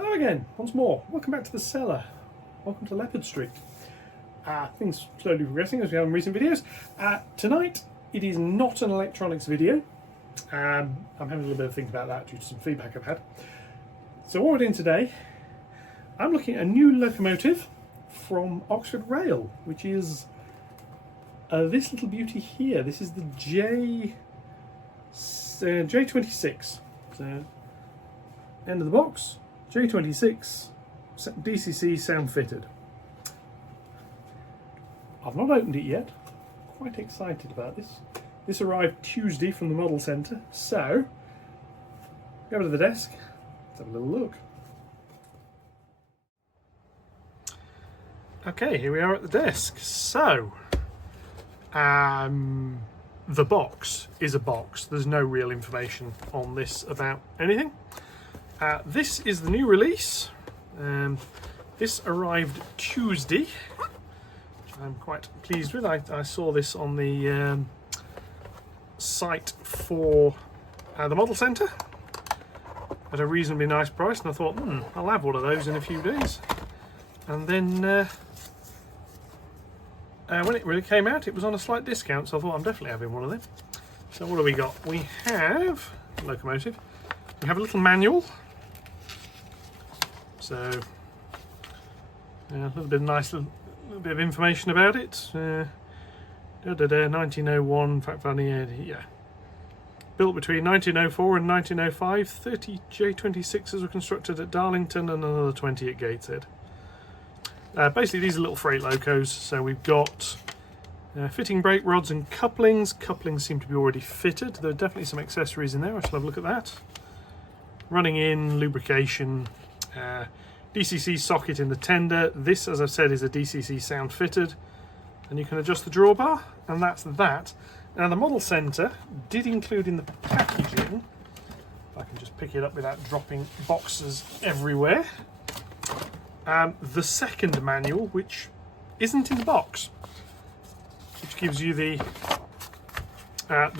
Hello again, once more. Welcome back to the cellar. Welcome to Leopard Street. Things slowly progressing as we have in recent videos. Tonight, it is not an electronics video. I'm having a little bit of think about that due to some feedback I've had. So what we're doing today, I'm looking at a new locomotive from Oxford Rail, which is this little beauty here. This is the J26. So, end of the box. J26 DCC sound fitted. I've not opened it yet. Quite excited about this. This arrived Tuesday from the model centre, so go over to the desk, let's have a little look. Okay, here we are at the desk. So, the box is a box. There's no real information on this about anything. This is the new release. This arrived Tuesday, which I'm quite pleased with. I saw this on the site for the model centre at a reasonably nice price, and I thought, I'll have one of those in a few days. And then when it really came out, it was on a slight discount, so I thought I'm definitely having one of them. So what do we got? We have a locomotive. We have a little manual. So a little bit nice, little bit of information about it. 1901, fact finding, yeah. Built between 1904 and 1905, 30 J26s were constructed at Darlington and another 20 at Gateshead. Basically, these are little freight locos. So we've got fitting brake rods and couplings. Couplings seem to be already fitted. There are definitely some accessories in there. I shall have a look at that. Running in, lubrication. DCC socket in the tender. This, as I've said, is a DCC sound fitted, and you can adjust the drawbar, and that's that. Now the model centre did include in the packaging, if I can just pick it up without dropping boxes everywhere, the second manual, which isn't in the box, which gives you the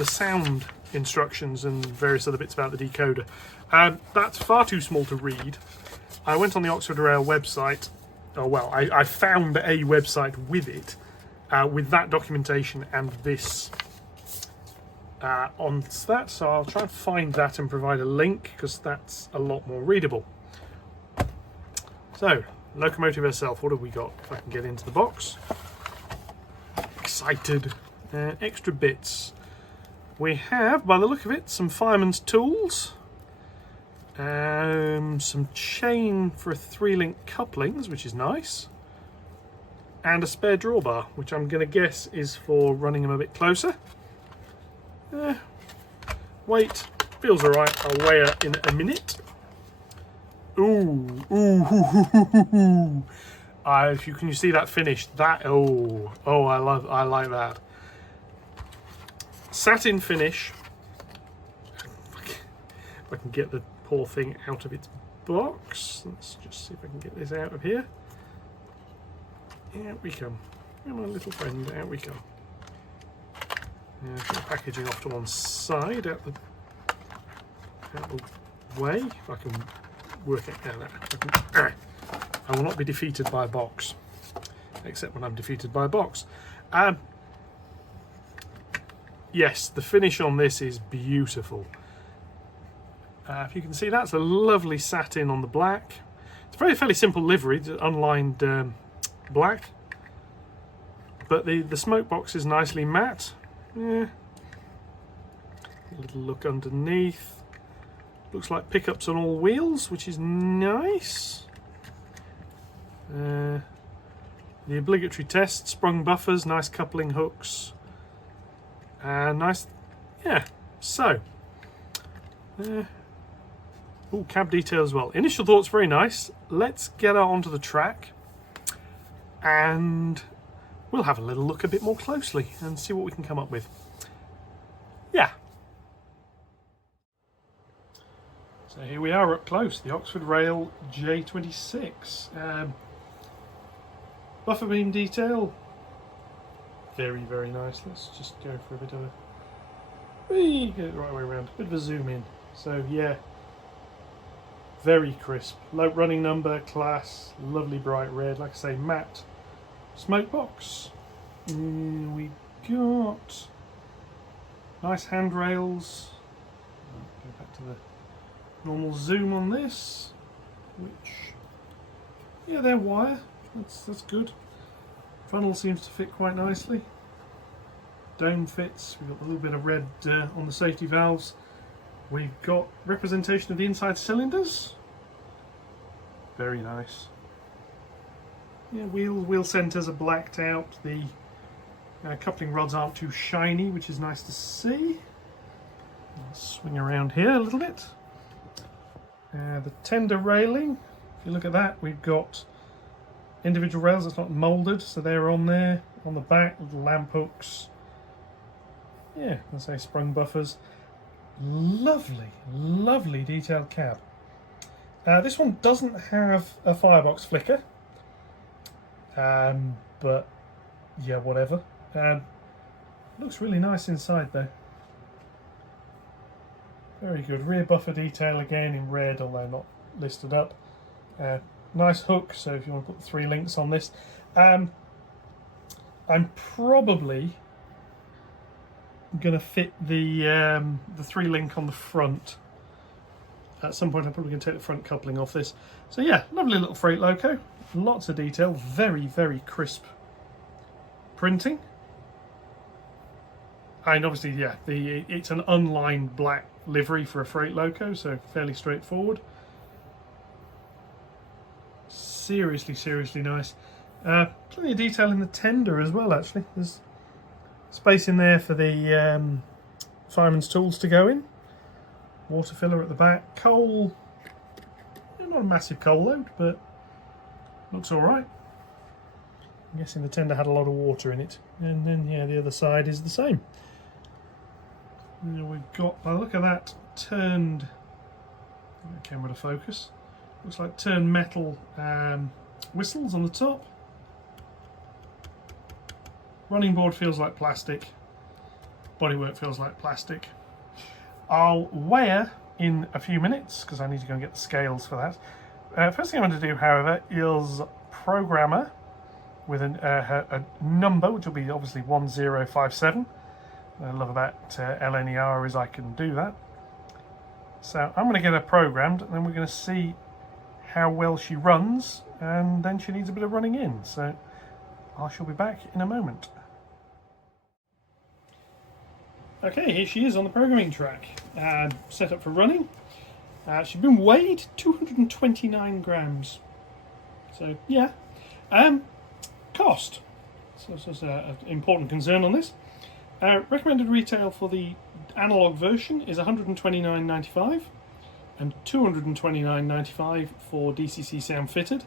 sound instructions and various other bits about the decoder. That's far too small to read. I went on the Oxford Rail website, I found a website with it, with that documentation and this on that, so I'll try and find that and provide a link, because that's a lot more readable. So, locomotive herself, what have we got? If I can get into the box. Excited. Extra bits. We have, by the look of it, some fireman's tools. Some chain for 3-link couplings, which is nice, and a spare drawbar, which I'm going to guess is for running them a bit closer. Weight feels alright. I'll weigh her in a minute. Ooh. If you can see that finish, that I like that satin finish. If I can get the poor thing out of its box. Let's just see if I can get this out of here. Out we come. Come on, little friend, out we come. Put the packaging off to one side, out the way. If I can work it out. I will not be defeated by a box, except when I'm defeated by a box. Yes, the finish on this is beautiful. If you can see, that's a lovely satin on the black. It's a fairly simple livery, unlined black. But the smoke box is nicely matte. A little look underneath. Looks like pickups on all wheels, which is nice. The obligatory test, sprung buffers, nice coupling hooks. Nice, yeah, so. Cab detail as well. Initial thoughts, very nice. Let's get her onto the track and we'll have a little look a bit more closely and see what we can come up with. Yeah. So here we are up close, the Oxford Rail J26. Buffer beam detail, very, very nice. Let's just go for a bit of a... Get it the right way around, a bit of a zoom in. So yeah, Very crisp. Low running number, class, lovely bright red. Like I say, matte smoke box. We got nice handrails. Go back to the normal zoom on this, which, yeah, they're wire. That's good. Funnel seems to fit quite nicely. Dome fits. We've got a little bit of red on the safety valves. We've got representation of the inside cylinders. Very nice. Yeah, wheel centers are blacked out. The coupling rods aren't too shiny, which is nice to see. I'll swing around here a little bit. The tender railing, if you look at that, we've got individual rails that's not moulded, so they're on there. On the back, little lamp hooks. Yeah, let's say sprung buffers. Lovely, lovely detailed cab. This one doesn't have a firebox flicker, but yeah, whatever. Looks really nice inside though. Very good. Rear buffer detail again in red, although not listed up. Nice hook, so if you want to put 3 links on this. I'm probably going to fit the 3 link on the front. At some point I'm probably going to take the front coupling off this. So yeah, lovely little freight loco. Lots of detail, very, very crisp printing. And obviously, yeah, it's an unlined black livery for a freight loco, so fairly straightforward. Seriously, seriously nice. Plenty of detail in the tender as well, actually. There's space in there for the fireman's tools to go in. Water filler at the back. Coal, not a massive coal load, but looks alright. I'm guessing the tender had a lot of water in it. And then, yeah, the other side is the same. And we've got, by the look of that, turned camera to focus. Looks like turned metal whistles on the top. Running board feels like plastic. Bodywork feels like plastic. I'll weigh her in a few minutes because I need to go and get the scales for that. First thing I'm going to do, however, is program her with a number, which will be obviously 1057. I love about LNER is I can do that. So I'm going to get her programmed, and then we're going to see how well she runs, and then she needs a bit of running in. So I shall be back in a moment. Okay, here she is on the programming track, set up for running. She's been weighed 229 grams. So yeah, cost. So that's an important concern on this. Recommended retail for the analog version is $129.95 and $229.95 for DCC sound fitted.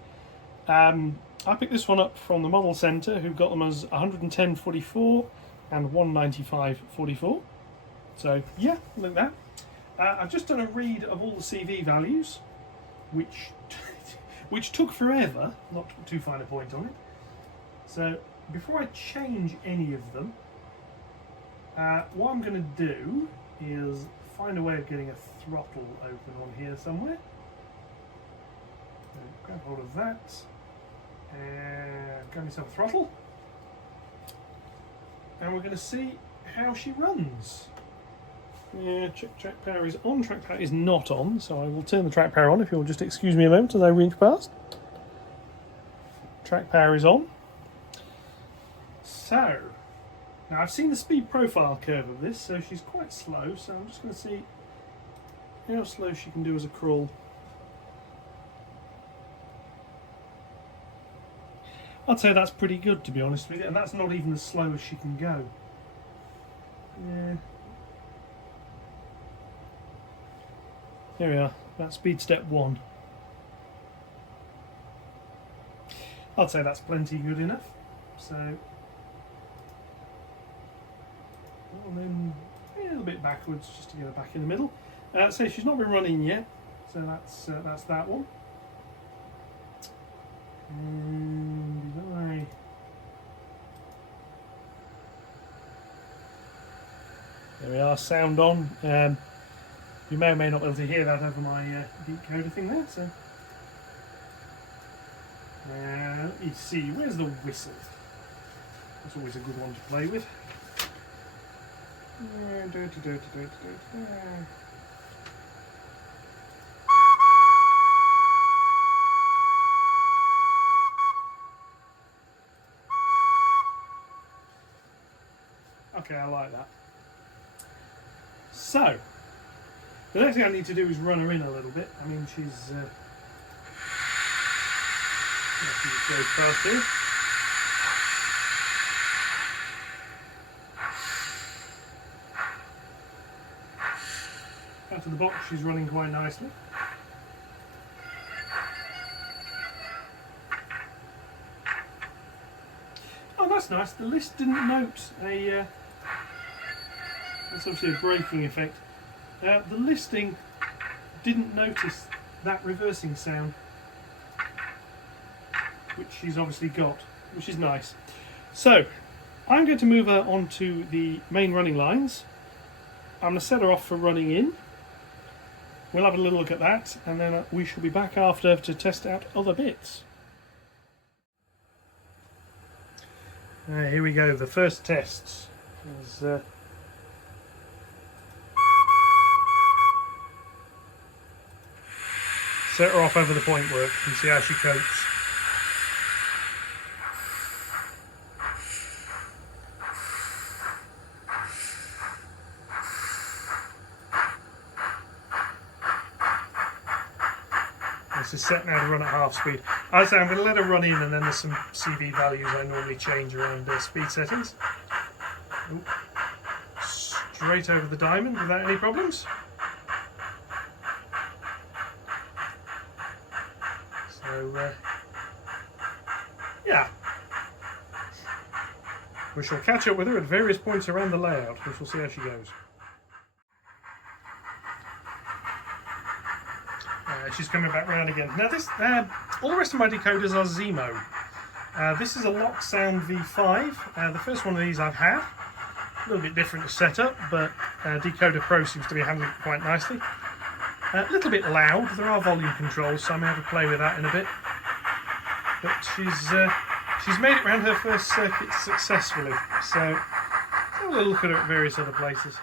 I picked this one up from the Model Centre, who got them as $110.44 and $195.44. So yeah, look at that. I've just done a read of all the CV values, which took forever, not too fine a point on it. So before I change any of them, what I'm going to do is find a way of getting a throttle open on here somewhere. So grab hold of that and grab myself a throttle, and we're going to see how she runs. Yeah, track power is on, track power is not on, so I will turn the track power on if you'll just excuse me a moment as I reach past. Track power is on. So, now I've seen the speed profile curve of this, so she's quite slow, so I'm just going to see how slow she can do as a crawl. I'd say that's pretty good, to be honest with you, and that's not even as slow as she can go. Yeah. There we are, that's speed step 1. I'd say that's plenty good enough. So, and then a little bit backwards just to get her back in the middle. So she's not been running yet, so that's that one. And there we are, sound on. You may or may not be able to hear that over my decoder thing there. So let me see, where's the whistle? That's always a good one to play with. Okay, I like that. So, the next thing I need to do is run her in a little bit. I mean, she's go past here. Out of the box, she's running quite nicely. Oh, that's nice. The list didn't note a. That's obviously a braking effect. The listing didn't notice that reversing sound, which she's obviously got, which is nice. So, I'm going to move her onto the main running lines. I'm going to set her off for running in. We'll have a little look at that, and then we shall be back after to test out other bits. Here we go, the first tests. Set her off over the point work and see how she copes. This is set now to run at half speed. As I say, I'm going to let her run in, and then there's some CV values I normally change around speed settings. Ooh. Straight over the diamond without any problems. So, yeah. We shall catch up with her at various points around the layout. We shall see how she goes. She's coming back round again. Now this, all the rest of my decoders are Zemo. This is a Loksound V5. The first one of these I've had. A little bit different to set up, but Decoder Pro seems to be handling it quite nicely. A little bit loud. There are volume controls, so I may have to play with that in a bit. But she's made it round her first circuit successfully. So let's have a little look at her at various other places.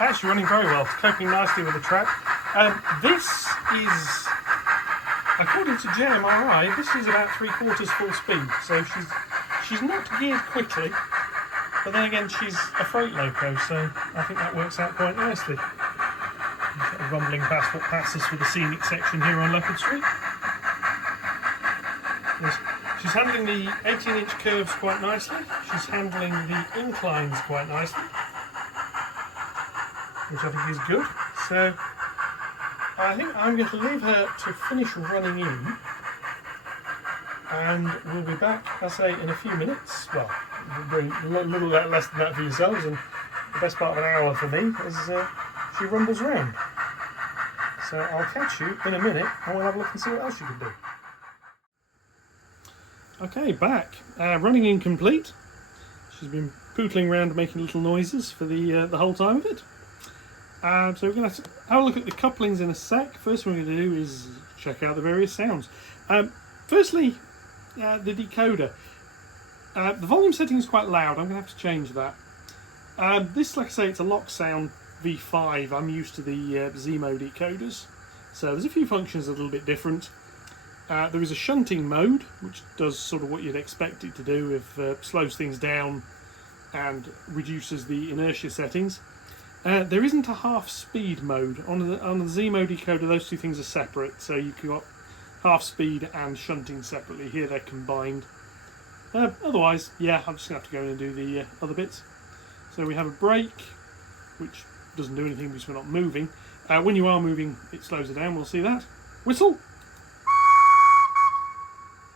Actually running very well, coping nicely with the track. This is, according to JMRI, this is about 3/4 full speed, so she's not geared quickly, but then again she's a freight loco, so I think that works out quite nicely. Sort of rumbling past what passes for the scenic section here on Leopard Street. She's handling the 18-inch curves quite nicely, she's handling the inclines quite nicely, which I think is good. So I think I'm going to leave her to finish running in, and we'll be back, I say, in a few minutes. Well, a little bit less than that for yourselves, and the best part of an hour for me as she rumbles around. So I'll catch you in a minute, and we'll have a look and see what else you can do. Okay, back. Running in complete. She's been pootling around making little noises for the whole time of it. So we're going to have a look at the couplings in a sec. First one we're going to do is check out the various sounds. Firstly, the decoder. The volume setting is quite loud. I'm going to have to change that. This, like I say, it's a Loksound V5. I'm used to the Zemo decoders. So there's a few functions a little bit different. There is a shunting mode, which does sort of what you'd expect it to do. If slows things down and reduces the inertia settings. There isn't a half speed mode. On the Zemo decoder, those two things are separate, so you've got half speed and shunting separately. Here they're combined. Otherwise, yeah, I'm just going to have to go in and do the other bits. So we have a brake, which doesn't do anything because we're not moving. When you are moving, it slows it down, we'll see that. Whistle!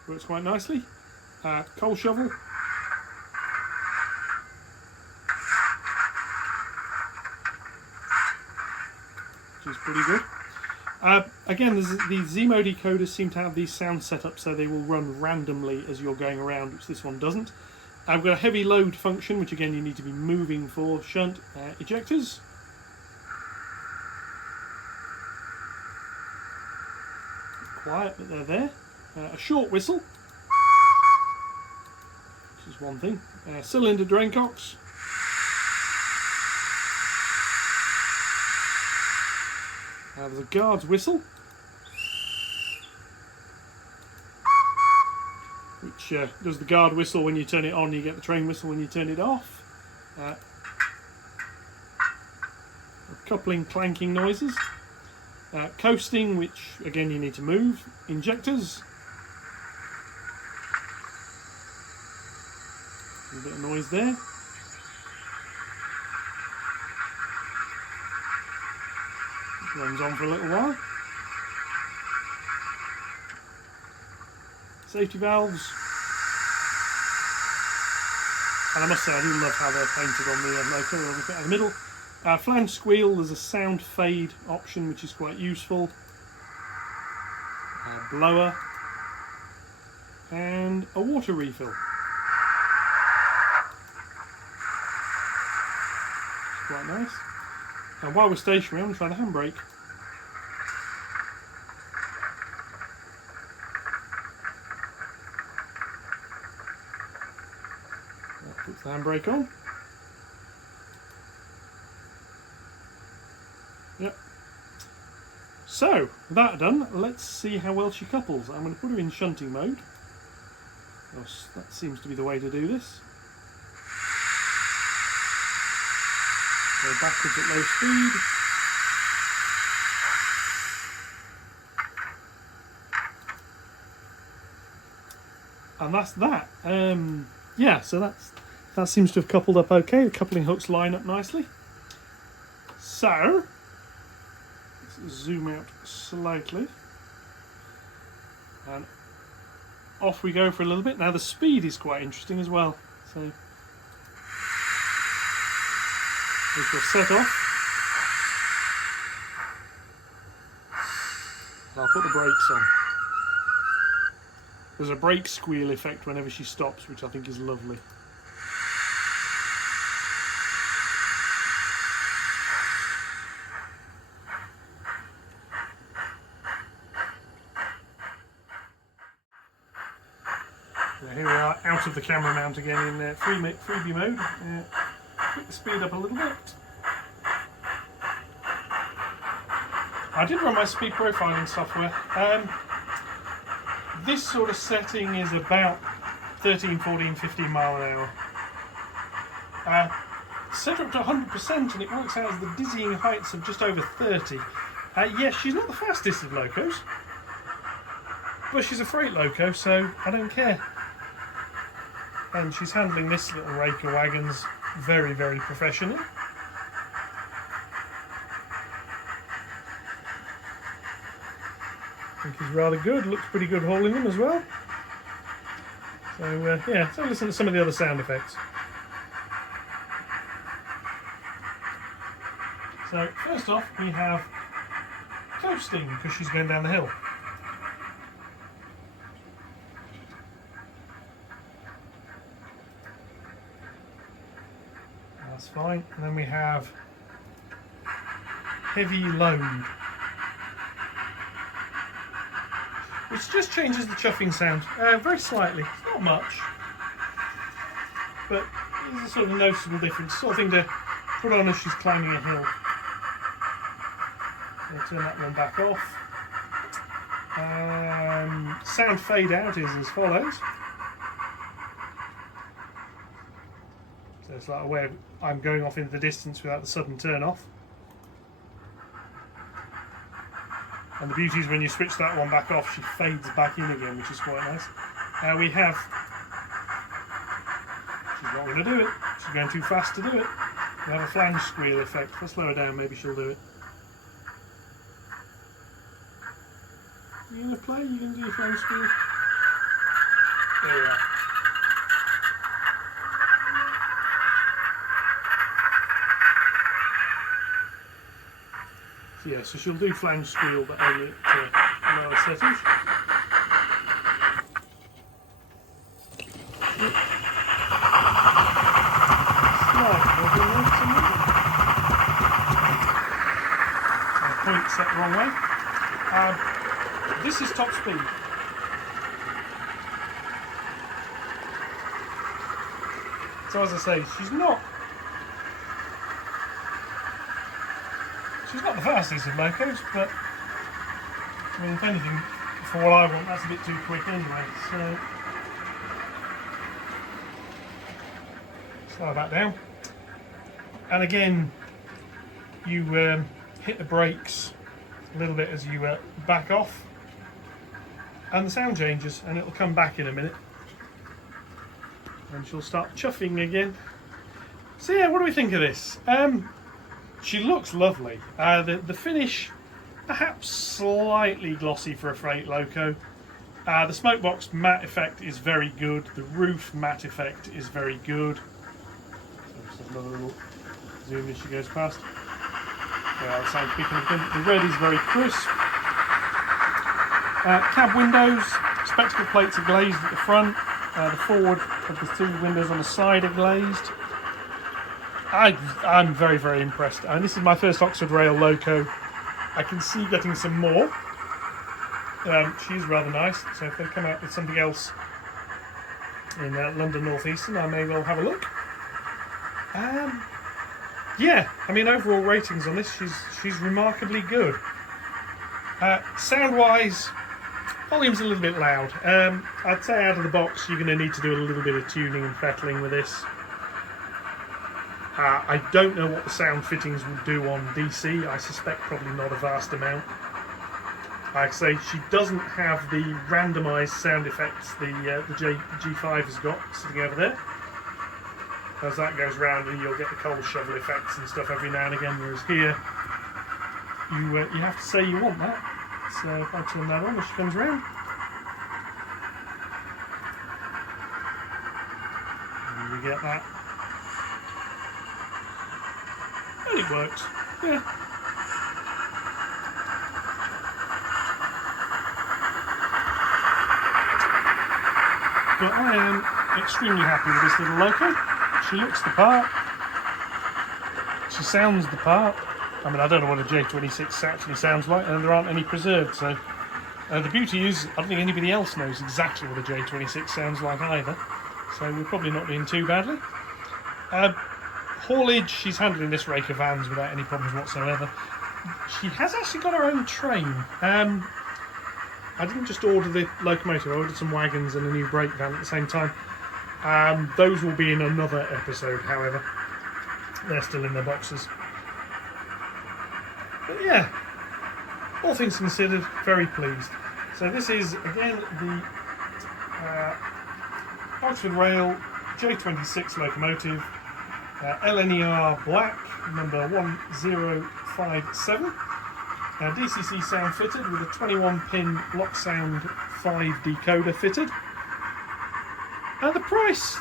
Works quite nicely. Coal shovel. Which is pretty good. Again, the Zemo decoders seem to have these sounds set up so they will run randomly as you're going around, which this one doesn't. I've got a heavy load function, which again you need to be moving for. Shunt ejectors. Quiet, but they're there. A short whistle, which is one thing. Cylinder drain cocks. There's a guard's whistle, which does the guard whistle when you turn it on. You get the train whistle when you turn it off. Coupling clanking noises. Coasting, which again you need to move. Injectors. A bit of noise there. Runs on for a little while. Safety valves. And I must say I do love how they're painted on the loco in the middle. Flange squeal, there's a sound fade option which is quite useful. Blower. And a water refill. It's quite nice. And while we're stationary, I'm going to try the handbrake. That puts the handbrake on. Yep. So, that done, let's see how well she couples. I'm going to put her in shunting mode. That seems to be the way to do this. Go backwards at low speed. And that's that. Yeah, so that seems to have coupled up okay. The coupling hooks line up nicely. So, let's zoom out slightly. And off we go for a little bit. Now the speed is quite interesting as well. So, we shall set off. And I'll put the brakes on. There's a brake squeal effect whenever she stops, which I think is lovely. So here we are out of the camera mount again in freebie mode. Quick speed up a little bit. I did run my speed profiling software. This sort of setting is about 13, 14, 15 mile an hour. Set up to 100% and it works out as the dizzying heights of just over 30. Yes, she's not the fastest of locos, but she's a freight loco, so I don't care. And she's handling this little rake of wagons very, very professionally. I think he's rather good, looks pretty good hauling them as well. So yeah, so listen to some of the other sound effects. So first off we have coasting because she's going down the hill. That's fine. And then we have heavy load, which just changes the chuffing sound very slightly. It's not much, but there's a sort of noticeable difference. Sort of thing to put on as she's climbing a hill. I'll turn that one back off. Sound fade out is as follows. So it's like where I'm going off into the distance without the sudden turn off. And the beauty is when you switch that one back off, she fades back in again, which is quite nice. We have... She's not going to do it. She's going too fast to do it. We have a flange squeal effect. If I slow her down, maybe she'll do it. You going to play? You going to do your flange squeal? There we are. Yeah, so she'll do flange squeal, but only at lower settings. Point set the wrong way. This is top speed. So as I say, she's not the fastest of locos, but I mean, if anything, for what I want, that's a bit too quick anyway. So slow that down. And again, you hit the brakes a little bit as you back off, and the sound changes, and it'll come back in a minute, and she'll start chuffing again. So yeah, what do we think of this? She looks lovely. The finish, perhaps slightly glossy for a freight loco. The smokebox matte effect is very good. The roof matte effect is very good. So just another little zoom as she goes past. Yeah, the sound picking up. The red is very crisp. Cab windows, spectacle plates are glazed at the front. The forward of the two windows on the side are glazed. I'm very, very impressed. And this is my first Oxford Rail loco. I can see getting some more. She's rather nice, so if they come out with something else in London North Eastern, I may well have a look. Yeah, I mean, overall ratings on this, she's remarkably good. Sound-wise, volume's a little bit loud. I'd say out of the box, you're going to need to do a little bit of tuning and fettling with this. I don't know what the sound fittings will do on DC. I suspect probably not a vast amount. Like I say, she doesn't have the randomised sound effects the G5 has got sitting over there. As that goes round, and you'll get the coal shovel effects and stuff every now and again. Whereas here, you have to say you want that. So if I turn that on as she comes round, and you get that. And it works, yeah. But I am extremely happy with this little loco. She looks the part. She sounds the part. I mean, I don't know what a J26 actually sounds like, and there aren't any preserved, so... the beauty is, I don't think anybody else knows exactly what a J26 sounds like either, so we're probably not doing too badly. Haulage, she's handling this rake of vans without any problems whatsoever. She has actually got her own train. I didn't just order the locomotive, I ordered some wagons and a new brake van at the same time. Those will be in another episode, however. They're still in their boxes. But yeah, all things considered, very pleased. So this is, again, the Oxford Rail J26 locomotive. LNER Black, number 1057. DCC sound fitted with a 21-pin Loksound V5 decoder fitted. The price,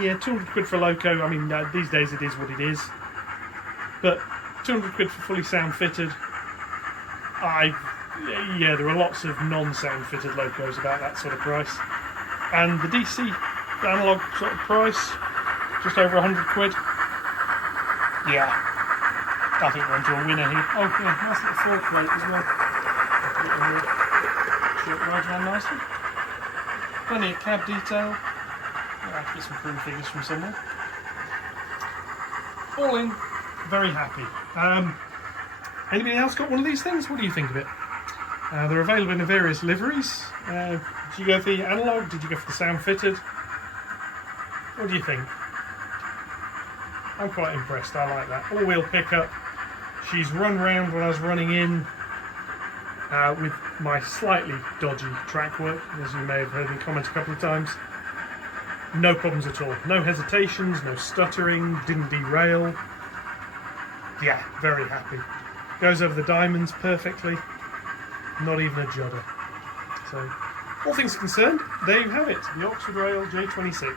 yeah, 200 quid for a loco. I mean, these days it is what it is. But 200 quid for fully sound fitted. Yeah, there are lots of non-sound fitted locos about that sort of price. And the DC analog sort of price, just over 100 quid. Yeah, I think we're into a winner here. Oh yeah, nice little fork plate as well. Sure, it rides around nicely. Plenty of cab detail. I'll have to get some crew figures from somewhere. All in, very happy. Anybody else got one of these things? What do you think of it? They're available in various liveries. Did you go for the analog? Did you go for the sound fitted? What do you think? I'm quite impressed, I like that. All-wheel pickup. She's run round when I was running in with my slightly dodgy track work, as you may have heard me comment a couple of times. No problems at all. No hesitations, no stuttering, didn't derail. Yeah, very happy. Goes over the diamonds perfectly. Not even a judder. So, all things concerned, there you have it. The Oxford Rail J26.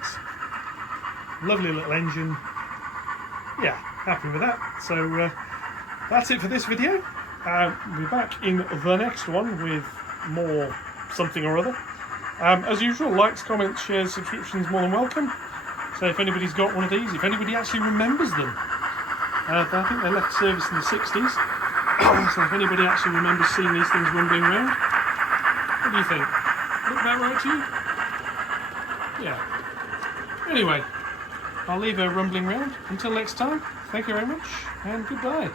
Lovely little engine. Yeah, happy with that. So that's it for this video. We'll be back in the next one with more something or other. As usual, likes, comments, shares, subscriptions, more than welcome. So if anybody's got one of these, if anybody actually remembers them, I think they left service in the 60s. So if anybody actually remembers seeing these things rumbling around, what do you think? Look about right to you? Yeah. Anyway, I'll leave her rumbling around. Until next time, thank you very much, and goodbye.